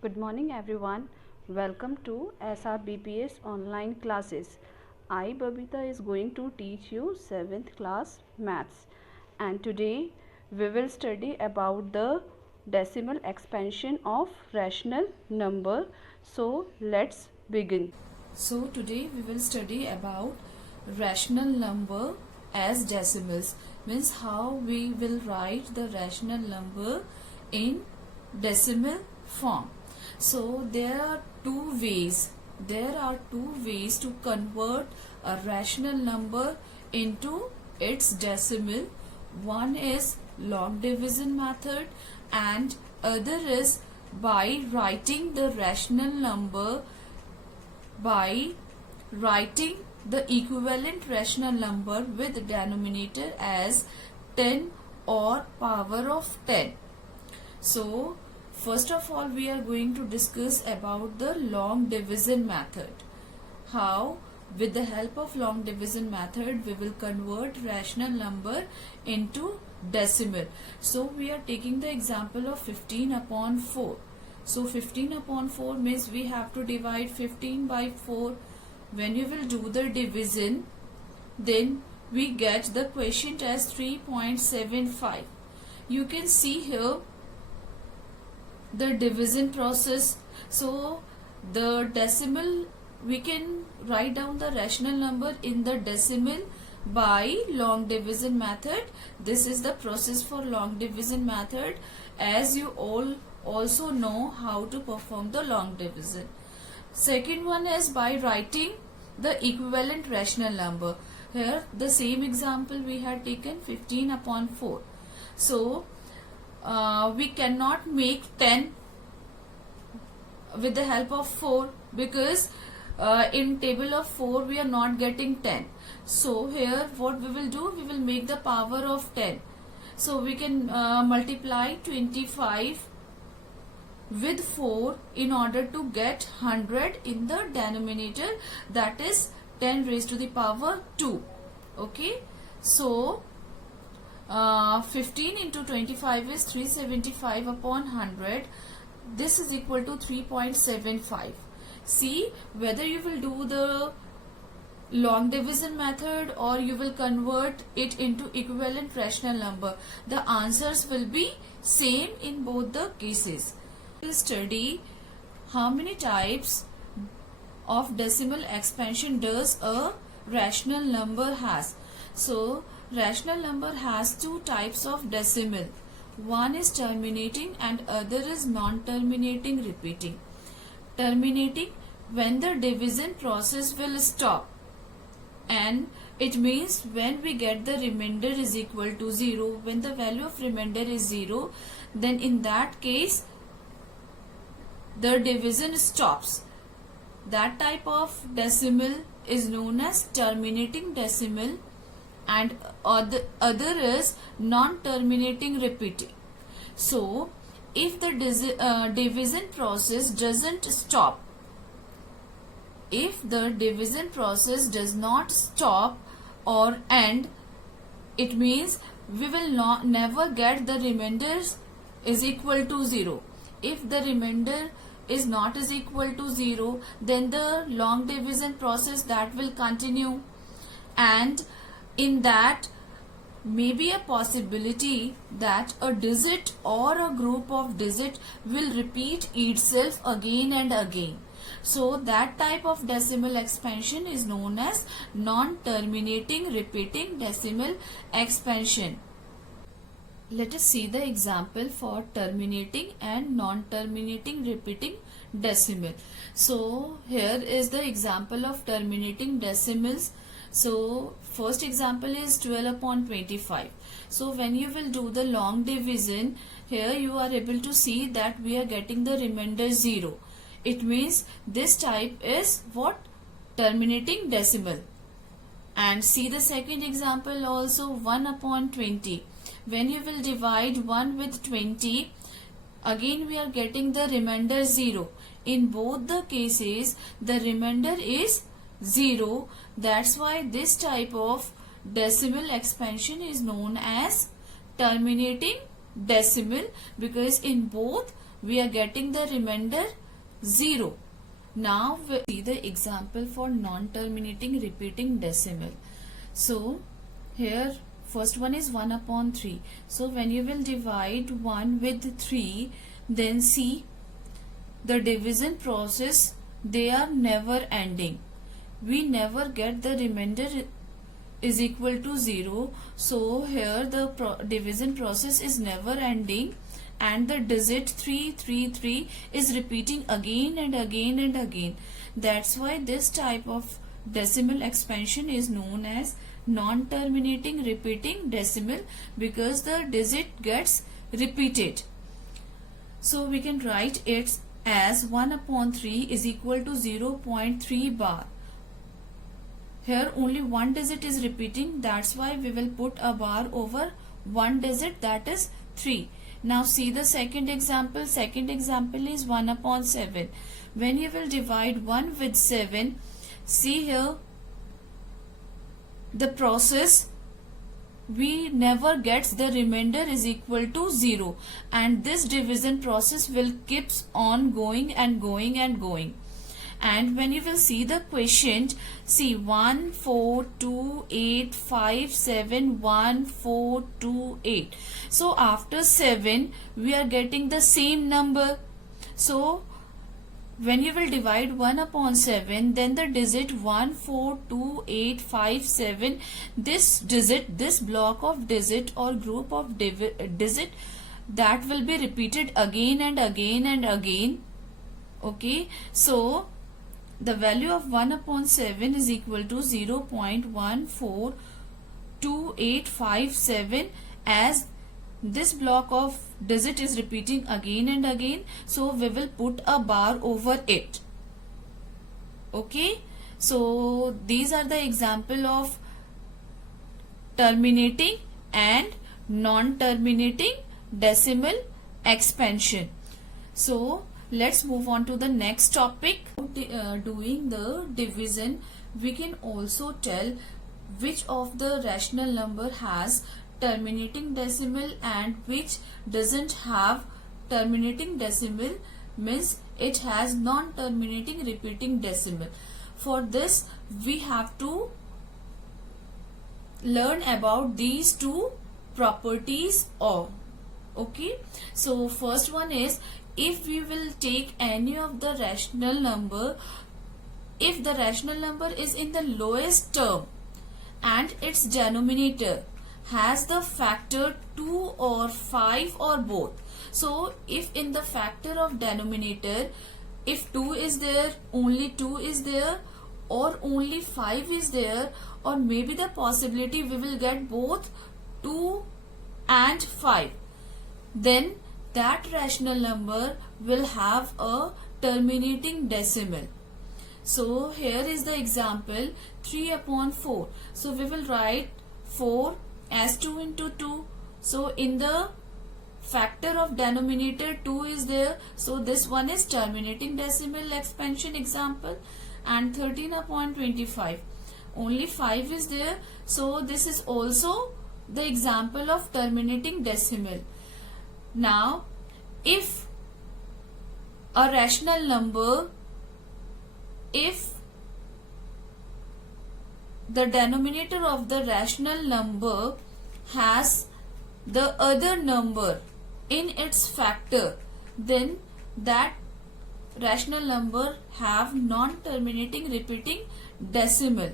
Good morning everyone. Welcome to SRBPS online classes. I Babita is going to teach you 7th class maths, and today we will study about the decimal expansion of rational number. So let's begin. So today we will study about rational number as decimals, means how we will write the rational number in decimal form. So there are two ways to convert a rational number into its decimal. One is log division method and other is by writing the rational number by writing the equivalent rational number with denominator as 10 or power of 10. So first of all we are going to discuss about the long division method. How with the help of long division method we will convert rational number into decimal. So we are taking the example of 15 upon 4. So 15 upon 4 means we have to divide 15 by 4. When you will do the division, then we get the quotient as 3.75. You can see here the division process. So the decimal, we can write down the rational number in the decimal by long division method. This is the process for long division method, as you all also know how to perform the long division. Second one is by writing the equivalent rational number. Here the same example we had taken 15 upon 4. So we cannot make 10 with the help of 4 because in table of 4 we are not getting 10. So here what we will do, we will make the power of 10. So we can multiply 25 with 4 in order to get 100 in the denominator, that is 10 raised to the power 2. Okay, so 15 into 25 is 375 upon 100. This is equal to 3.75. See whether you will do the long division method or you will convert it into equivalent rational number. The answers will be same in both the cases. We will study how many types of decimal expansion does a rational number has. So rational number has two types of decimal. One is terminating and other is non-terminating repeating. Terminating, when the division process will stop, and it means when we get the remainder is equal to 0, when the value of remainder is 0, then in that case the division stops. That type of decimal is known as terminating decimal, and other is non-terminating repeating. So if the division process doesn't stop, if the division process does not stop or end, it means we will never get the remainders is equal to 0. If the remainder is not is equal to 0, then the long division process that will continue, and in that may be a possibility that a digit or a group of digit will repeat itself again and again. So that type of decimal expansion is known as non-terminating repeating decimal expansion. Let us see the example for terminating and non-terminating repeating decimal. So here is the example of terminating decimals. So first example is 12 upon 25. So when you will do the long division, here you are able to see that we are getting the remainder 0. It means this type is what? Terminating decimal. And see the second example also, 1 upon 20. When you will divide 1 with 20, again we are getting the remainder 0. In both the cases the remainder is 0. That's why this type of decimal expansion is known as terminating decimal, because in both we are getting the remainder 0. Now we see the example for non-terminating repeating decimal. So here first one is 1 upon 3. So when you will divide 1 with 3, then see the division process, they are never ending. We never get the remainder is equal to 0. So here the division process is never ending, and the digit 333 is repeating again and again and again. That's why this type of decimal expansion is known as non-terminating repeating decimal, because the digit gets repeated. So we can write it as 1 upon 3 is equal to 0.3 bar. Here only one digit is repeating, that's why we will put a bar over one digit, that is 3. Now see the second example. Second example is 1 upon 7. When you will divide 1 with 7, see here the process, we never gets the remainder is equal to 0, and this division process will keeps on going and going and going. And when you will see the quotient, see 1 4 2 8 5 7 1 4 2 8. So after 7 we are getting the same number. So when you will divide 1 upon 7, then the digit 1 4 2 8 5 7, this digit, this block of digit or group of digit, that will be repeated again and again and again. Okay, so the value of 1 upon 7 is equal to 0.142857, as this block of digit is repeating again and again, so we will put a bar over it. Okay, so these are the example of terminating and non-terminating decimal expansion. So let's move on to the next topic. Doing the division, we can also tell which of the rational number has terminating decimal and which doesn't have terminating decimal, means it has non-terminating repeating decimal. For this we have to learn about these two properties of. Okay, so first one is, if we will take any of the rational number, if the rational number is in the lowest term and its denominator has the factor 2 or 5 or both. So if in the factor of denominator, if 2 is there, only 2 is there, or only 5 is there, or maybe the possibility we will get both 2 and 5, then that rational number will have a terminating decimal. So here is the example, 3 upon 4. So we will write 4 as 2 into 2. So in the factor of denominator 2 is there, so this one is terminating decimal expansion example. And 13 upon 25, only 5 is there, so this is also the example of terminating decimal. Now if a rational number, if the denominator of the rational number has the other number in its factor, then that rational number have non-terminating repeating decimal.